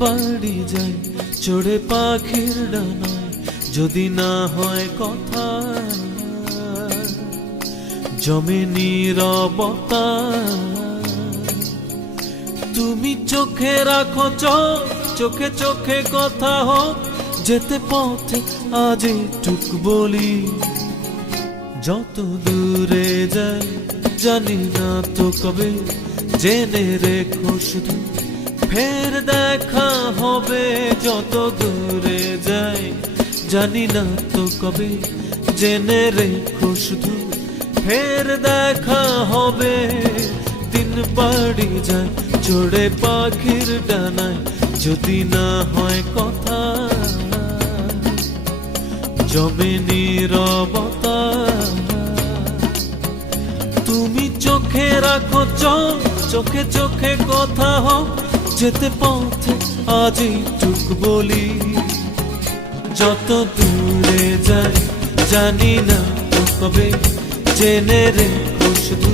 বাড়ি যায় চড়ে পাখির ডানায়, যদি না হয় কথা জমে নীরবতা। তুমি চোখে রাখো চোখ, চোখে চোখে কথা হোক, যেতে পথে আজ টুক বলি। যত দূরে যাই জানি না তো কবে, জেনে রেখো শুধু ফের দেখা হবে। যত দূরে যাই জানি না তো কবে, জেনে রেখো শুধু ফের দেখা হবে। দিন বাড়ি যায় চড়ে পাখির ডানায়, যদি না হয় কথা জমে নীরবতা। তুমি চোখে রাখো চোখ, চোখে চোখে কথা হোক, যেতে পথে আজই টুক বলি। যত দূরে যাই জানি না তো কবে, জেনে রেখো শুধু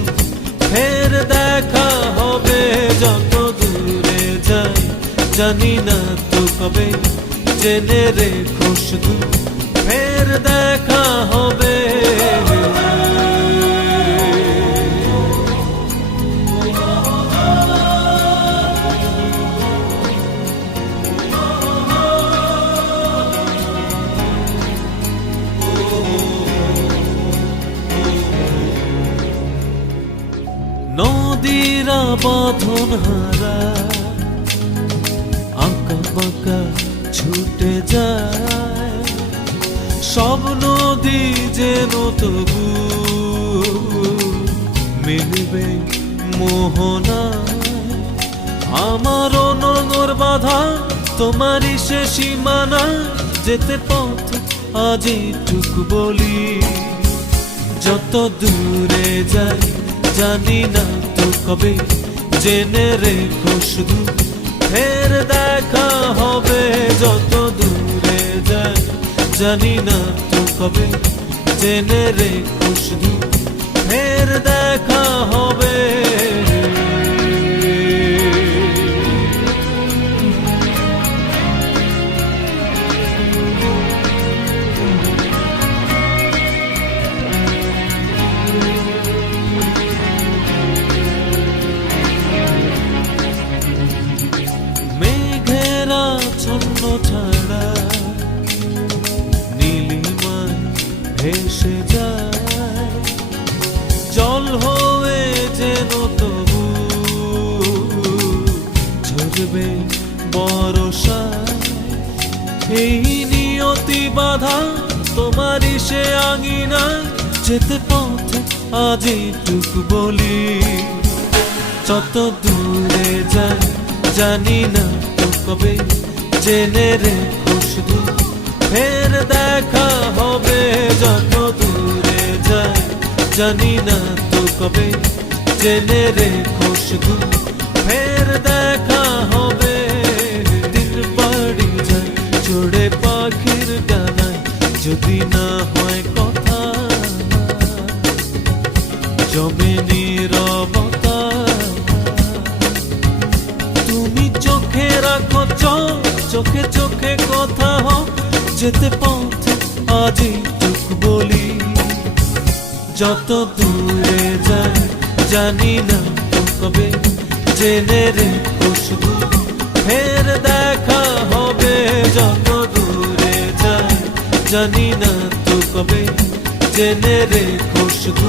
ফের দেখা হবে। যত দূরে যাই জানি না তো কবে, জেনে রেখো শুধু ফের দেখা হবে। নদীরা বাঁধন হারা আঁকা বাঁকা ছুটে যায়, সব নদী যেন তবু মিলবে মোহনায়। আমারও নোঙর বাঁধা তোমারই সে সীমানা, যেতে পথ আজই টুক বলি। যত দূরে যাই জানি না তো কবে, জেনে রেখো শুধু ফের দেখা হবে। যত দূরে যাই জানি না তো কবে, জেনে রেখো শুধু ফের দেখা হবে। ছন্ন ছাড়া নীলিমায় ভেসে যায়, জল হয়ে যেন তবু ঝরবে বরষায়। এই নিয়তি বাধা তোমারই সে আঙিনায়, যেতে পথে আজই টুক বলি। যত দূরে যাই জানি না তো কবে, জেনে রেখো শুধু ফের দেখা হবে। যত দূরে যাই জানি না তো কবে, জেনে রেখো শুধু ফের দেখা হবে। দিন বাড়ি যায় চড়ে পাখির ডানায়, যদি না হয় কথা জমে নীরবতা। তুমি চোখে রাখো চোখ, চোখে চোখে কথা হোক, যেতে পথে আজই টুক বলি। যত দূরে যাই জানি না তো কবে, জেনে রেখো শুধু ফের দেখা হবে। যত দূরে যাই জানি না তো কবে, জেনে রেখো শুধু